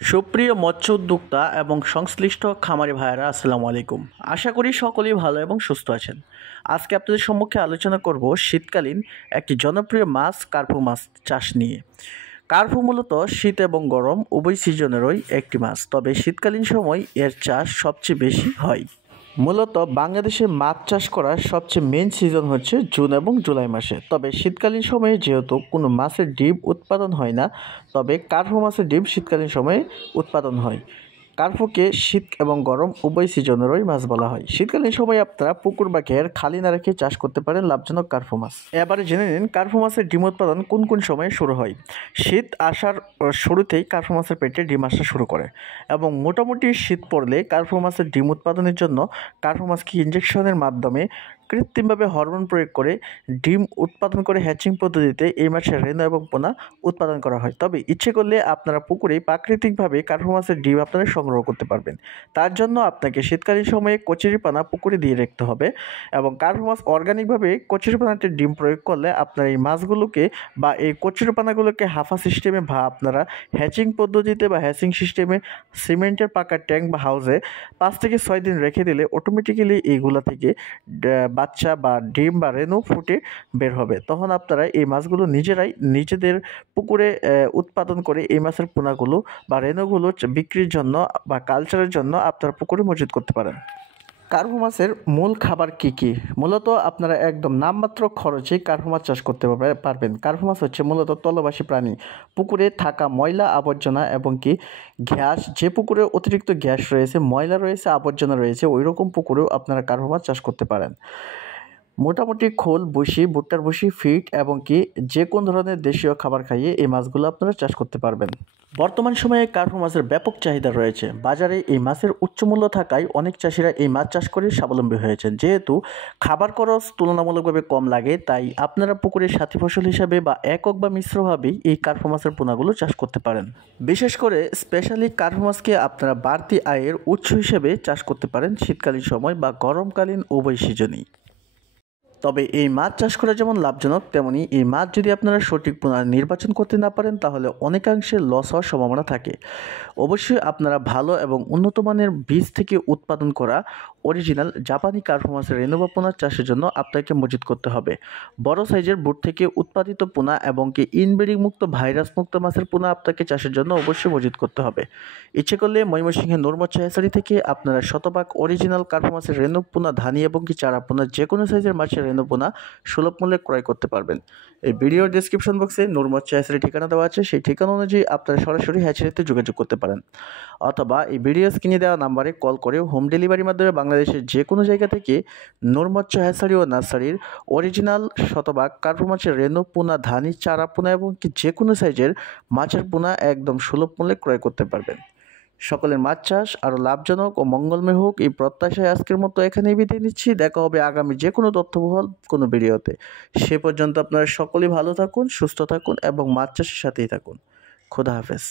সুপ্রিয় মৎস্য উদ্যোক্তা এবং সংশ্লিষ্ট খামারি ভাইয়েরা আসসালামু আলাইকুম। আশা করি সকলেই ভালো এবং সুস্থ আছেন। আজকে আপনাদের সম্মুখে আলোচনা করব শীতকালীন একটি জনপ্রিয় মাছ কার্পু মাছ চাষ নিয়ে। কার্পু মূলত শীত এবং গরম উভয় সিজনেরই একটি মাছ, তবে শীতকালীন সময় এর চাষ সবচেয়ে বেশি হয়। মূলত বাংলাদেশে মাছ চাষ করার সবচেয়ে মেন সিজন হচ্ছে জুন এবং জুলাই মাসে। তবে শীতকালীন সময়ে যেহেতু কোনো মাছের ডিম উৎপাদন হয় না, তবে কার্পু মাছের ডিম শীতকালীন সময়ে উৎপাদন হয়। কার্পুকে শীত এবং গরম উভয় সিজনেরই মাছ বলা হয়। শীতকালীন সময়ে আপনারা পুকুর বা ঘের খালি না রেখে চাষ করতে পারেন লাভজনক কার্পু মাছ। এবারে জেনে নিন কার্পু মাছের ডিম উৎপাদন কোন কোন সময়ে শুরু হয়। শীত আসার শুরুতেই কার্পু মাছের পেটে ডিম আসা শুরু করে এবং মোটামুটি শীত পড়লে কার্পু মাছের ডিম উৎপাদনের জন্য কার্পু মাছকে ইঞ্জেকশনের মাধ্যমে কৃত্রিমভাবে হরমোন প্রয়োগ করে ডিম উৎপাদন করে হ্যাচিং পদ্ধতিতে এই মাছের রেণু এবং পোনা উৎপাদন করা হয়। তবে ইচ্ছে করলে আপনারা পুকুরে প্রাকৃতিকভাবে কার্পু মাছের ডিম আপনারা সংগ্রহ করতে পারবেন। তার জন্য আপনাকে শীতকালীন সময়ে কচুরিপানা পুকুরে দিয়ে রাখতে হবে এবং কার্পু মাছ অর্গানিকভাবে কচুরিপানাতে ডিম প্রয়োগ করলে আপনার এই মাছগুলোকে বা এই কচুরিপানাগুলোকে হাফা সিস্টেমে বা আপনারা হ্যাচিং পদ্ধতিতে বা হ্যাচিং সিস্টেমে সিমেন্টের পাকা ট্যাঙ্ক বা হাউসে 5 থেকে 6 দিন রেখে দিলে অটোমেটিক্যালি এইগুলা থেকে বাচ্চা বা ডিম বা রেণু ফুটে বের হবে। তখন আপনারা এই মাছগুলো নিজেরাই নিজেদের পুকুরে উৎপাদন করে এই মাছের পোনাগুলো বা রেণুগুলো বিক্রির জন্য বা কালচারের জন্য আপনারা পুকুরে মজুত করতে পারেন। কার্পু মাছের মূল খাবার কি কি? মূলত আপনারা একদম নামমাত্র খরচে কার্পু মাছ চাষ করতে পারবেন। কার্পু মাছ হচ্ছে মূলত তলবাসী প্রাণী। পুকুরে থাকা ময়লা আবর্জনা এবং কি গ্যাস, যে পুকুরে অতিরিক্ত গ্যাস রয়েছে, ময়লা রয়েছে, আবর্জনা রয়েছে, ওই রকম পুকুরেও আপনারা কার্পু মাছ চাষ করতে পারেন। মোটামুটি খোল, বসি, ভুট্টার বসি, ফিড এবং কি যে কোন ধরনের দেশীয় খাবার খাইয়ে এই মাছগুলো আপনারা চাষ করতে পারবেন। বর্তমান সময়ে কার্পু মাছের ব্যাপক চাহিদা রয়েছে। বাজারে এই মাছের উচ্চ মূল্য থাকায় অনেক চাষিরা এই মাছ চাষ করে স্বাবলম্বী হয়েছেন। যেহেতু খাবার খরচ তুলনামূলকভাবে কম লাগে, তাই আপনারা পুকুরের সাথী ফসল হিসাবে বা একক বা মিশ্রভাবেই এই কার্পু মাছের পোনাগুলো চাষ করতে পারেন। বিশেষ করে স্পেশালি কার্পু মাছকে আপনারা বাড়তি আয়ের উৎস হিসেবে চাষ করতে পারেন শীতকালীন সময় বা গরমকালীন উভয় সিজনেই। তবে এই মাছ চাষ করা যেমন লাভজনক, তেমনি এই মাছ যদি আপনারা সঠিক পোনা নির্বাচন করতে না পারেন তাহলে অনেকাংশে লস হওয়ার সম্ভাবনা থাকে। অবশ্যই আপনারা ভালো এবং উন্নত মানের বীজ থেকে উৎপাদন করা অরিজিনাল জাপানি কার্পু মাছের রেণু বা পোনা চাষের জন্য আপনাকে মজুত করতে হবে। বড় সাইজের বুট থেকে উৎপাদিত পোনা এবং কি ইনব্রিডিং মুক্ত ভাইরাস মুক্ত মাছের পোনা আপনাকে চাষের জন্য অবশ্যই মজুত করতে হবে। ইচ্ছে করলে ময়মনসিংহের নূর মৎস্য হ্যাচারি থেকে আপনারা শতভাগ অরিজিনাল কার্পু মাছের রেণু পোনা, ধানি এবং কি চারা পোনা যে কোনো সাইজের মাছের রেণু পোনা সুলভ মূল্যে ক্রয় করতে পারবেন। এই ভিডিওর ডেসক্রিপশন বক্সে নূর মৎস্য হ্যাচারি ঠিকানা দেওয়া আছে, সেই ঠিকানা অনুযায়ী আপনারা সরাসরি হ্যাচারিতে যোগাযোগ করতে পারেন, অথবা এই ভিডিও স্ক্রিনে দেওয়া নাম্বারে কল করে হোম ডেলিভারির মাধ্যমে বাংলাদেশের যে কোনো জায়গা থেকে নূর মৎস্য হ্যাচারি ও নার্সারির অরিজিনাল শতভাগ কার্পু মাছের রেণু পোনা, ধানি, চারা পোনা এবং কি যে কোনো সাইজের মাছের পোনা একদম সুলভ মূল্যে ক্রয় করতে পারবেন। সকলের মাছ চাষ আরও লাভজনক ও মঙ্গলময় হোক এই প্রত্যাশায় আজকের মতো এখানেই বিদায় নিচ্ছি। দেখা হবে আগামী যে কোনো তথ্যবহুল কোনো ভিডিওতে। সে পর্যন্ত আপনারা সকলেই ভালো থাকুন, সুস্থ থাকুন এবং মাছ চাষের সাথেই থাকুন। খোদা হাফেজ।